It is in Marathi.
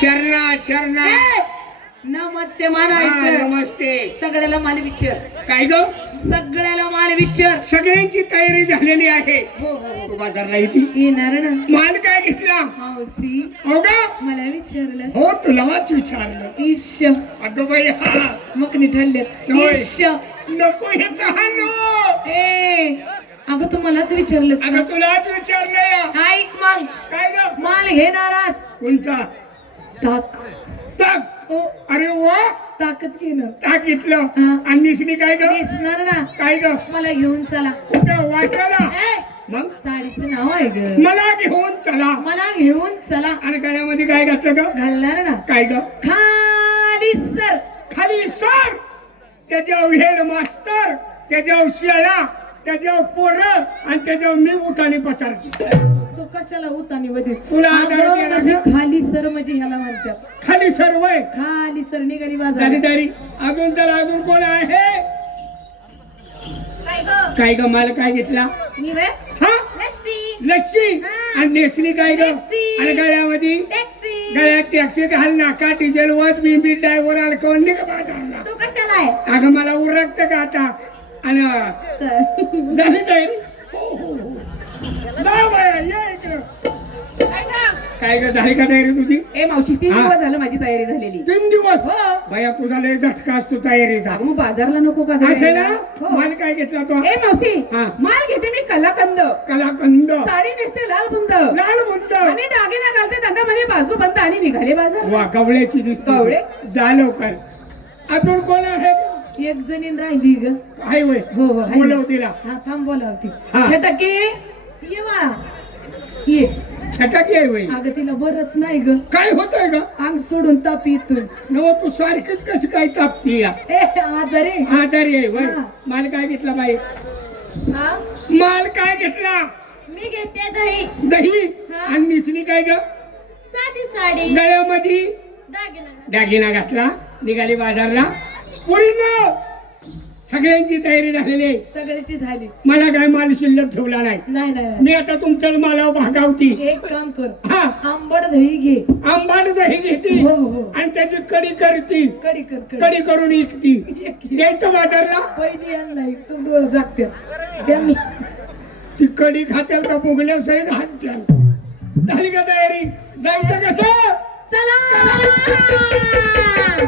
शरणा शरणा नमस्ते म्हणायचं. नमस्ते. सगळ्याला माल विचार. काय ग? सगळ्याला माल विचार. सगळ्यांची तयारी झालेली आहे. हो हो तू बाजारला येते येणार ना. माल काय घेतला? मावशी हो का? मला विचारलं. हो तुलाच विचारलं. ईश अगं बाई हा मकनी ठरले. होय. ईश नको हे तहानो. ए अगं तू मलाच विचारलं. अगं तुलाच विचारलं. ऐक मग काय ग? माल घेणाराच. कोणचा? ताक. ताक. हो अरे वा ताकच घेणार. ताक घेतलं. हा. आणि निसली काय ग? दिसणार ना. काय ग? मला घेऊन चला. कुठं वाटायला? ए मग साडीचं नाव आहे ग. मला घेऊन चला. मला घेऊन चला. आणि गळ्यामध्ये काय घातलं ग? घालणार ना. काय ग? खाली सर. खाली सर. त्याच्यावर हेड मास्तर, त्याच्यावर शाळा, त्याच्यावर पोरं आणि त्याच्यावर मी उठाने पसारची. तू कशाला उतानी मध्ये. तुला आधार अगं, द्यायला माझी का? खाली सर म्हणजे ह्याला म्हणतात. खाली सर्व आहे. खाली सर निघाली झाली बाजार. तरी अजून तर अजून कोण आहे? काय ग? मला काय घेतला? हा लस्सी. आणि नेसली काय ग? आणि गळ्यामध्ये गळ्यात टॅक्सी घाल नाका डिझेल वत मी ड्रायव्हर आला कोण नाही का बाजारला? तू कशाला आहे? अगं मला उरकत का आता? आणि झाली तयारी? हो हो हो. जा बाया, ये इकडं. काय ग? झाली का तयारी तुझी? ए मावशी 3 हा. दिवस झालं माझी तयारी झालेली. 3 दिवस हो. भैया तुझा लय झटका असतो तयारीचा. मग बाजारला नको का असे ना हो. माल काय घेतला तो? ए मावशी हा. माल घेते मी कलाकंद. कलाकंद. साडी नेसते लाल बुंद. लाल बुंद. आणि दागिना घालते त्यांना मध्ये बाजू बंद आणि निघाले बाजार. वा गवळ्याची दिसते. गवळ्याची? जा लवकर. अजून कोण आहे? एक जणीन राहिली ग. आहे होय. हो हो आहे. बोलव तिला. हा थांब बोलावती. हा. छटके ये बाळा ये. छटाकी आहे होय. अगं तिला बरच नाही ग. काय होतंय ग? अंग सोडून ताप येतोय. नो तू सारखीच कशी काय तापती या? ए आजारी. आजारी आहे होय. हा. माल काय घेतला बाई? माल काय घेतला? मी घेते दही. दही. हा. आणि मिसली काय ग? साधी साडी गळ्यामध्ये दागिना दागिना घातला. निघाली बाजारला. पूर्ण सगळ्यांची तयारी झालेली आहे. सगळ्याची झाली. मला काय माल शिल्लक ठेवला नाही. नाही नाही नाही. मी आता तुमच्या मालावर भागावती. एक काम कर. हा. आंबट दही घे. आंबाड दही घेती. हो, हो. आणि त्याची कडी करती. कडी कर कडी. कडी करून विकती. द्यायचं बाजारला. पहिली आणलाय तू डोळ जागते त्यांनी. ती कडी खात्याल का भोगल्या सहित हात झाली का तयारी? जायचं कसं? चला